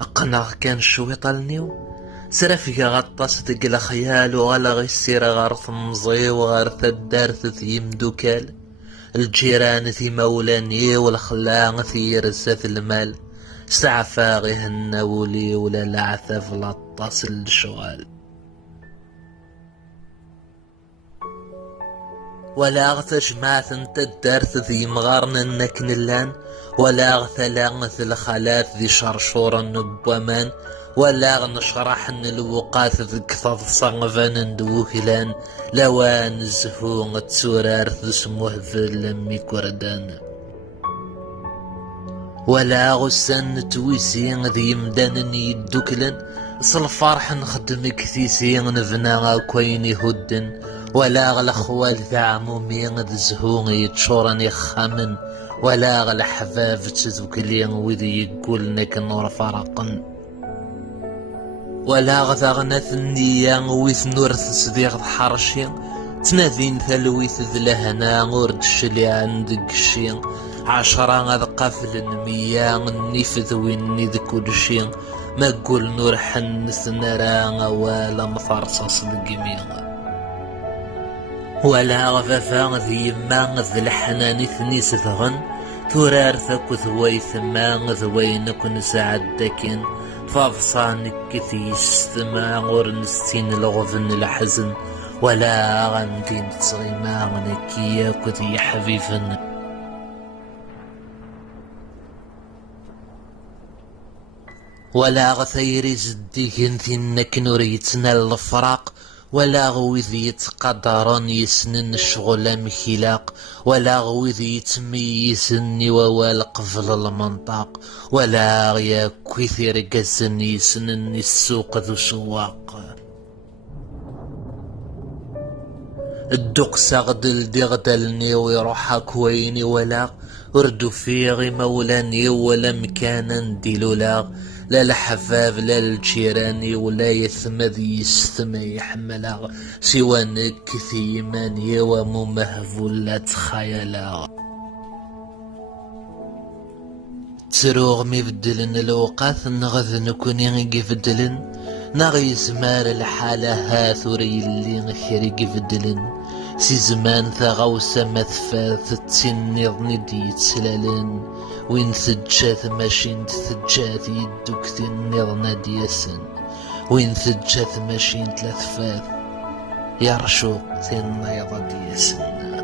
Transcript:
أقنع كان شويط النيو سرافيا غطاس ديك الخيال وغلا غيسير غار تمزي وغار تدارت ثي مدوكال الجيران ثي مولاني والخلاق ثي رزات المال سعفا غيهنا ولي ولا العثف لطاس الشغال ولا غث جماعة انت الدارت ذي مغارن انك نلان ولا غثلاغ الخالات ذي شرشور النبومان ولا غنشرح ان الوقات ذي كثاث صنغفان ندوكلان لوان الزهو تسورار ذي سموه لمي كوردان ولا غسان تويسين ذي مدان يدوكلن صالفرح نخدم كثيسين نفنا كويني هدن ولا غلا خوال ذا عمومي ذي زهو يتشورني خامن ولا غلا حفاف تذوكلين وذي يقول نك نور فرقن ولا غدا غناث النية ويث نور تصديق حرشي تنادين ثلويث ذلهنا ورد الشلي عندك الشي 10 غاد قافل 100 نفذ ويني ذ كل شي ما قول نور حنث نرا ولا مفرصص ذقمي ولا غفافا ذي ما ذي الحنان ثنيس ثغن ترار ثكو ثويث ما ذوينك نسعد داكن فافصانك كثيس ثما غورنستين الغفن الحزن ولا غندين تصغيما غنكيا كذي حبيبا ولا غثيري زديكن ثنك نريتنا الفراق ولا غوذي يتقدرن يسنن الشغل مخلاق ولا غوذي يتميسني ووال قفل المنطق ولا غيا كثير قسن يسنن السوق ذو سواق الدق سغدل دغدلني ويروح كويني ولا وردو فيغي مولاني ولا مكانا ديلولا لا الحفاف لا الجيراني ولا يثمذ يستمع يحملا سوى نك ثيماني وممهفولات خيالا تروغ ميبدلن الوقات نغذ نكوني يفدلن نغي زمار الحالة هاثوري اللي نخري يفدلن سي زمان ثغوسة مثفاث تسنيض ندي تسلالن وين ثجات ماشين ثجات يدوك تنيض ناديسن وين ثجات ماشين ثلاث فاث يرشو تنيض ديسن